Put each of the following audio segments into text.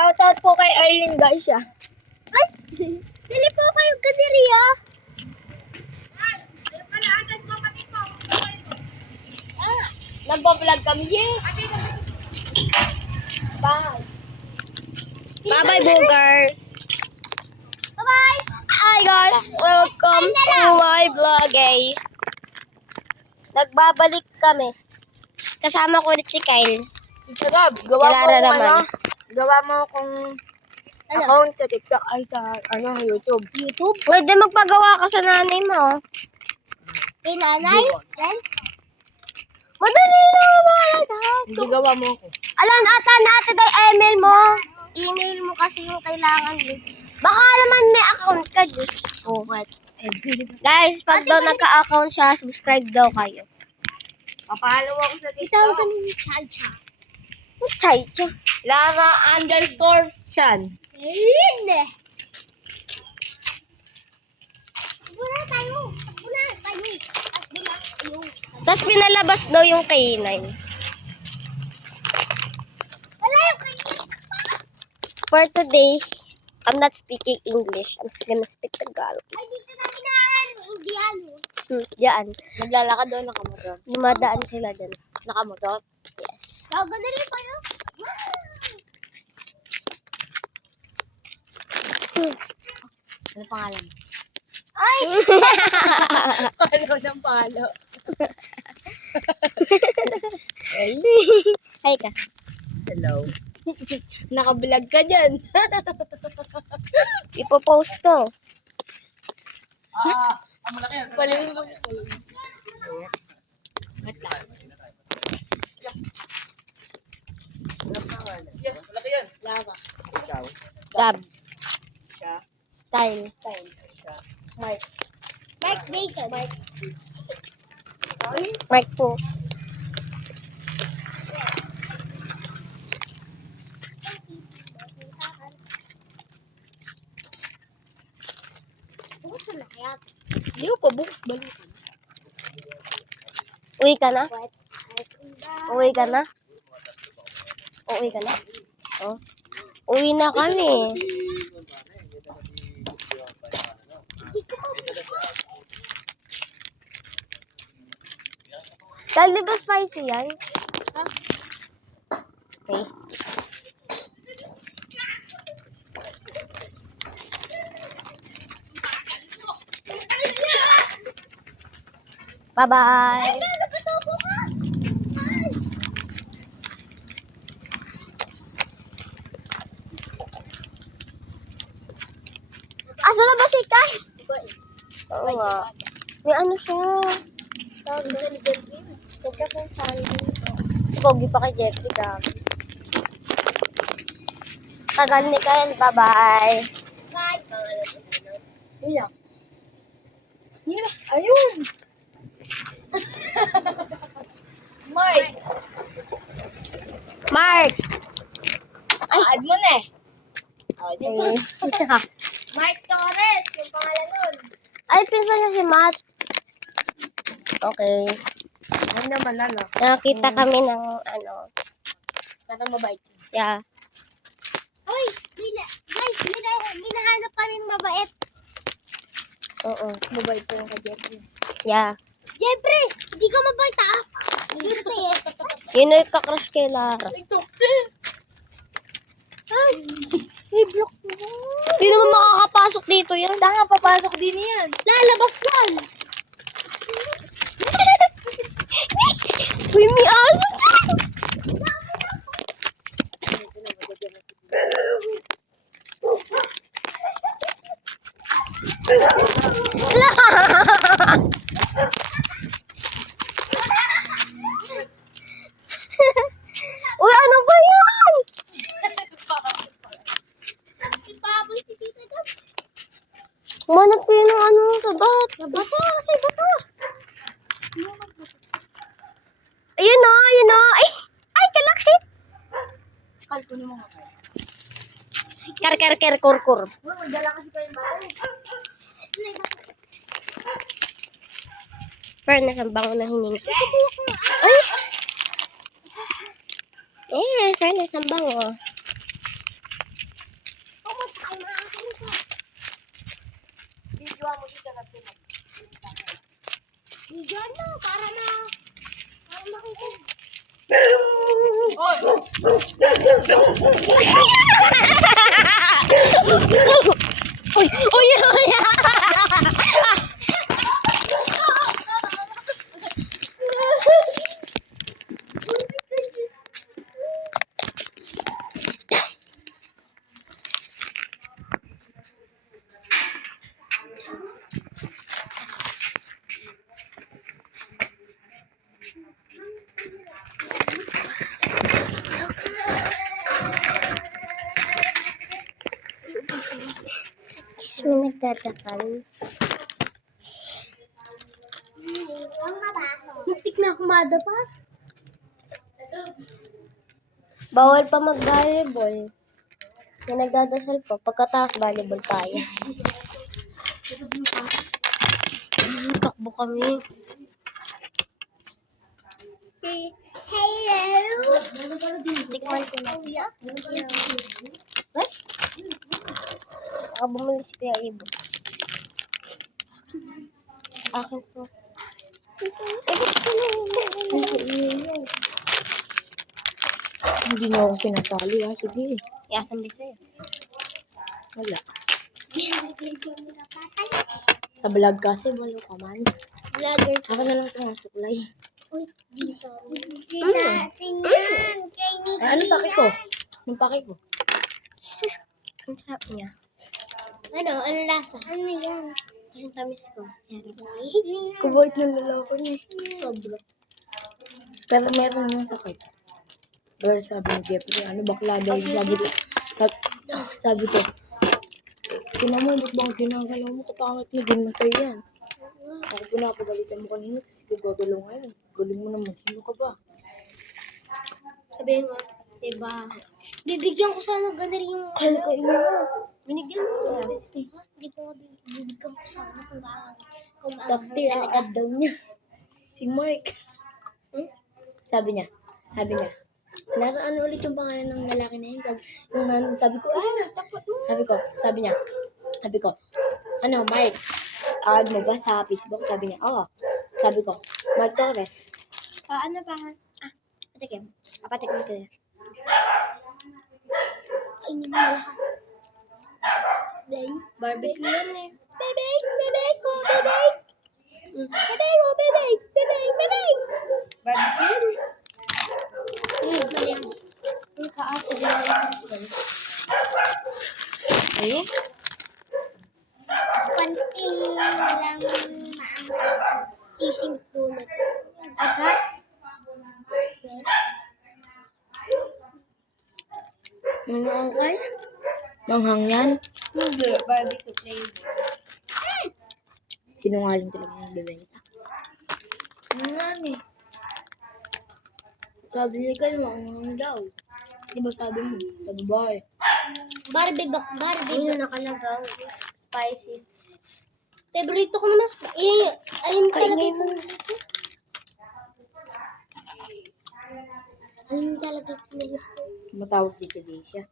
Shoutout po kay Arlene guys ah. Ay! Dili po kayo kadiri ah. Nagbablog kami eh. Bye. Bye-bye, Booger. Bye-bye. Hi guys, welcome to my vlog eh. Nagbabalik kami. Kasama ko ulit si Kyle. Gab, gawa mo Kilala kung naman. ano. Gawa mo kung account sa TikTok ay sa YouTube. YouTube? Pwede magpagawa ka sa nanay mo. Kay nanay? Then? Madali lang talaga. Hindi gawa mo ako. Alam ata natin day email mo. Email mo kasi yung kailangan mo. Baka naman may account ka, Diyos ko. Guys, pag daw nagka-account siya, subscribe daw kayo. Papalo ako sa Itawag TikTok. ka ni Chacha. Chacha. Lara_Chan. Hindi. Wala tayo. Wala tayo. Wala tayo. Tapos pinalabas daw yung K9. Wala yung kanya. For today, I'm not speaking English. I'm just gonna speak Tagalog. Ay, dito na kinahan ng Indiano. Diyan. Naglalakad doon, nakamotor. Dumadaan sila dyan. Nakamotor? Yes. Tawagan na rin kayo. Ano pangalan? Ay! Palo ng palo. Hey. Hi ka. Hello. Nakablog ka dyan. Ipopost to. Paluin mo. Wait lang. Lava. Gab. Siya. Kyle. Siya. Mark. Mark Jason. Mark po. Gusto na kaya. Hindi ko pa bukas balik. Uwi ka na? Uwi ka na? Uwi ka na? Oh. Uwi na kami. Dahil di ba spicy yan? Okay. Bye-bye! Asa na ba si Kai? Oo nga. May ano siya. Tawag doon. Nagkakansahan din. Mas pogi pa kay Jeffrey Gabi. Tagal ni Kyle. Bye-bye. Bye. Iya. Ayun! Mark! Mark! Ay, add mo na eh. Oh, di ba? Ay. Mark Torres, yung pangalan nun. Ay, pinsan niya si Matt. Okay. Ano naman ano? Nakakita kami ng ano. Parang mabait yun. Yeah. Hoy, guys, minahanap kaming mabait. Oo. Mabait ko yung kay Jeffrey. Yeah. Jeffrey, hindi ka mabait ah. Jeffrey. Yun ay kakrush kay Lara. Ay, ito. Ay, may block mo. Hindi naman makakapasok dito yan. Tanga, papasok din yan. Lalabas yan. Uy, may aso dyan. Uy, ano ba yan? Kumanap kayo ng ano sa bat. Bato, kasi bato. Ayun na, ayun na. Ay, kalaki. Kalpo ni mga kayo. Kur. Magdala kasi kayo ba? Fairness, ang bango na hininga. Ay! Fairness, ang bango. Diyan na, para makita. Uy! Uy! Uy! So, nagdadakal. Muntik na kumada pa. Bawal pa mag-volleyball. Yung nagdadasal pa, pagkatapos volleyball tayo. Takbo kami. Hello. Tikman ko na. What? Baka bumili si Kuya Ibo. Akin po. Hindi mo ako sinasali ha. Sige. Iasam din sa'yo. Wala. Sa vlog kasi wala ka man. Vlogger. Ako na lang ito ang suklay. Uy, dito. Ano paki ko? Anong paki ko? Ang sarap niya. Ano lasa? Ano yan? Kasing tamis ko. Kuboit ng lalaki niya. Sobra. Pero meron yung sakit. Pero sabi ni Jeffrey, ano bakla daw yung lagi ko. Sabi ko, tinan mo, ba't bang ginagalaw mo? Kapangit mo, din masaya yan. Ako pinapagalitan mo kanina kasi gagalaw ngayon. Galing mo naman, sino ka ba? Sabihin mo, diba? Bibigyan ko sana gano'n rin yung... Kaya ka ina mo. Binigyan mo na. Hindi ko nga bibigyan ko sana kung Takti, ang ad daw niya. Si Mark. Sabi niya, ano ulit yung pangalan ng lalaki na yun? Sabi ko, sabi ko, ano, Mark, add mo ba sa Facebook? Sabi niya, oo. Sabi ko, Mark Torres. ano ba? Patikim. Patikim ko na. Kainin mo na lahat. Barbecue yan eh. Bebek ko, bebek. Bebek ko, bebek. Barbecue? Mali. Ang kaako din ang ayun. Konting lang maanghang. Cheesing donuts. Agad? Manghang Manghang yan? Hindi. Barbecue flavor. Sinungaling talaga yung bebenta. Ano nga eh. Sabi niya kayo, manghang daw. Di ba sabi mo, sa babae? Barbie. Ayun nakalagaw. Spicy. Favorito ko naman. Ayun talaga. Ayun talaga. Tumatawag si Kadesha.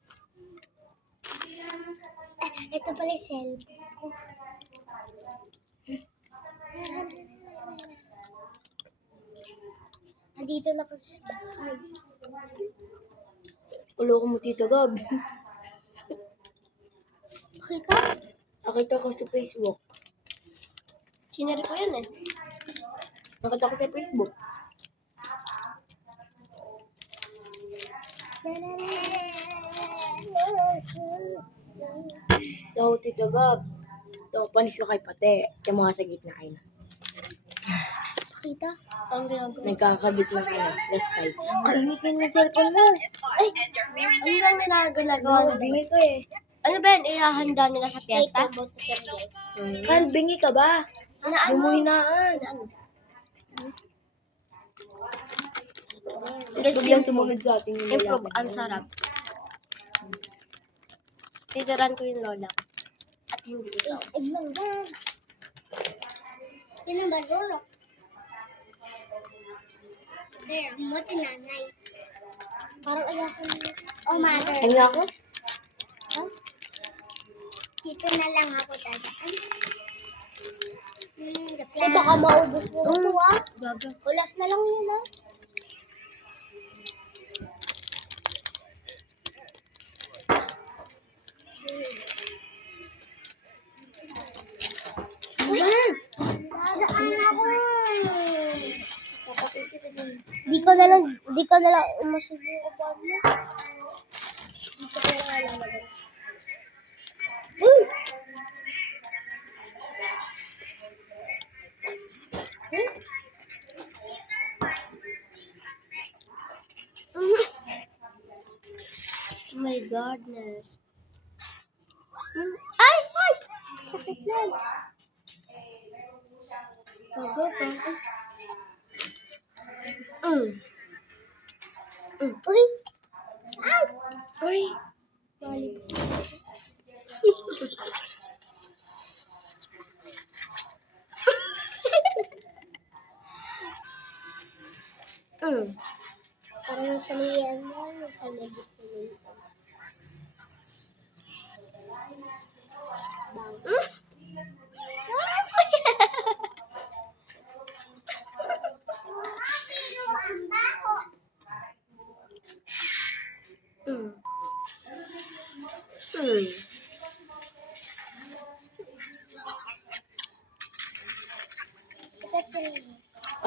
Ito pala yung cellphone ko. Andito na kasi sa bahay. Ulo ko mo, Tita Gab. Bakit ka? Nakita ko sa Facebook. Sinari ko yan eh. Nakita ko sa Facebook. Daw, Tita Gab. Daw, panis ka kay Pate. Yung mga sa gitna kayo na. Bakit ka? Ang ginagawa. Nagkakabit ng last time. Kalimikin na cellphone mo. Ay! Ano ba yung ginagawa nila? Bingi ko eh. Ano ba yun? Ihahanda nila sa piyesta? Kal, bingi ka ba? Ano? Hindi mo hinaan. Guys, Biglang sumunod sa atin yung improve. lalaki. Ang sarap. Titiran ko yung lola ko. At hindi ikaw. Ibang yan. Yan ang balolo. There, buti nanay. Parang ayoko na. Oh, mother. Hinga ako? Dito na lang ako dadaan. Eh, baka maubos mo na ito, ah. Ulas na lang yun, ah. Dadaan ako. Di ko na lang umasubo ko pa mo. Dito ko na lang lagay. Uy! Oh my goodness. Ay! Ay! Sakit na. Bago pa. Uy! Ay! Uy! Balik. Parang sa liyan mo. Palabas sa liyan.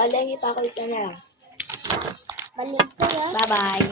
Kala niyo pa ako isa na lang. Balik ko, ah. Bye-bye.